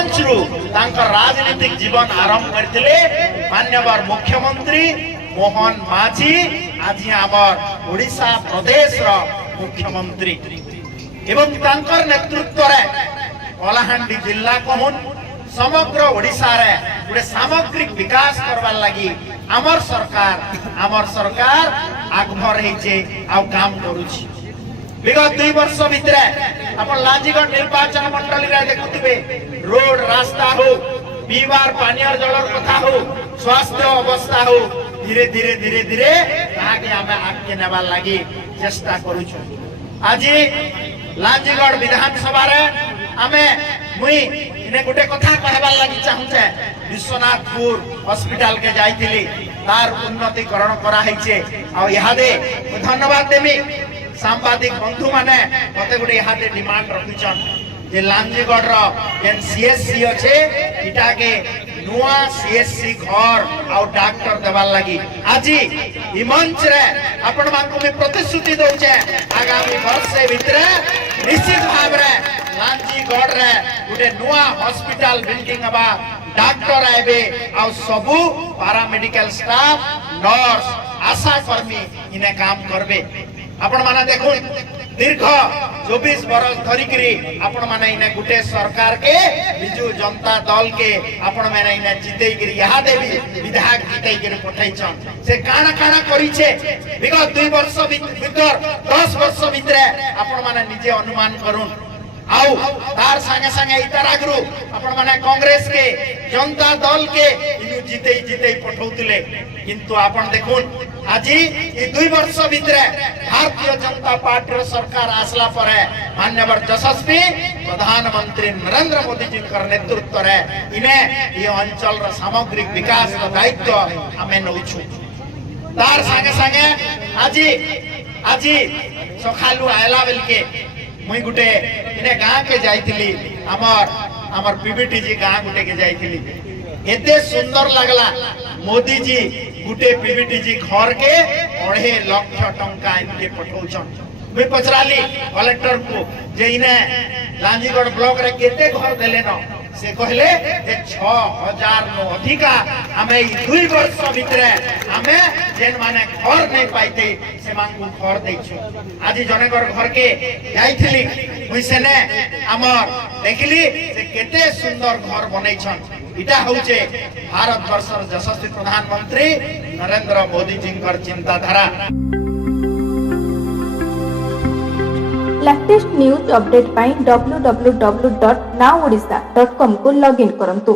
रंगमंच रु राजनीतिक जीवन आरंभ करते माननीय मुख्यमंत्री मोहन माझी आज आमर ओडिशा प्रदेश मुख्यमंत्री एवं तांकर नेतृत्व रे कलाहांडी जिला कहून समग्र ओडिशा रे गोटे सामग्रिक विकास करवार लगी आमर सरकार आगभर होइछे आ काम करूछि। विगत 2 वर्ष भितर अपन लांजीगढ़ निर्वाचन मंडली रे देखुथिबे रोड रास्ता हो पीवार पानीर जलर कथा हो स्वास्थ्य अवस्था हो धीरे धीरे धीरे धीरे आगे आमे आगे नेबार लगी चेष्टा करूछु। आज लांजीगढ़ विधानसभा रे आमे मुई इने गोटे कथा कहबार लगी चाहूछे विश्वनाथपुर हॉस्पिटल के जाइथिली तार उन्नतीकरण करा हैछे आ इहादे धन्यवाद देमी सांबादिक बंधु माने मते गोटे इहादे डिमांड रखिछन जे लांजीगढ़ रो जेन सीएससी अछि इटा के नुआ सीएससी घर आ डॉक्टर देवार लगी आज ई मंच रे आपण मानकु भी प्रतिश्रुति दउछे आगामी वर्ष भीतर निश्चित भाव रे लांजीगढ़ रे गोटे नुआ हॉस्पिटल बिल्डिंग हबा डॉक्टर आबे आ सबु पैरामेडिकल स्टाफ नर्स आशा कर्मी इने काम करबे। आपण माने देखो दीर्घ 24 वर्ष धरिकरी आपण माने इने गुटे सरकार के बिजू जनता दल के आपण माने इने जितेई गिरी यहा देवी विधायक जितेई गिरी पठाइछन से काना काना करिछे विगत 2 वर्ष भीतर 10 वर्ष भीतर आपण माने निजे अनुमान करूं आउ तार संगे संगे इतर आगरु आपण माने कांग्रेस के जनता दल के इनु जितेई पठौतिले किंतु आपण देखुन आज ई 2 वर्ष भीतर भारतीय जनता पार्टी सरकार आसला पर माननीय यशस्वी प्रधानमंत्री नरेंद्र मोदी जी नेतृत्व रे इने ये अंचल रो सामग्रिक विकास रो दायित्व हमें नउछु। तार संगे संगे आज सखालु आयला बेल के मुई गुटे इने गां के जाइथिली हमर पीबीटी जी गां गुटे के जाइथिली एते सुंदर लागला मोदी जी गुटे पीबीटी जी घर के 2.5 लाख टंका इनके पठौछन। मुई पचराली कलेक्टर को जे इने लांजीगढ़ ब्लॉक रे केते घर देले न से कहले जे 6000 नो अधिका हमें 2 वर्ष भीतर हमें जेन माने घर नहीं पाइते से मांगू घर दैछु। आज जनेगर घर के जाइथिली मुई सेने हमर देखली से केते सुंदर घर बनैछन इटा होचे भारत वर्षर यशस्वी प्रधानमंत्री Narendra Modi ji चिंताधारा। Latest news update पाई www.nowodisha.com को लॉगिन करंतु।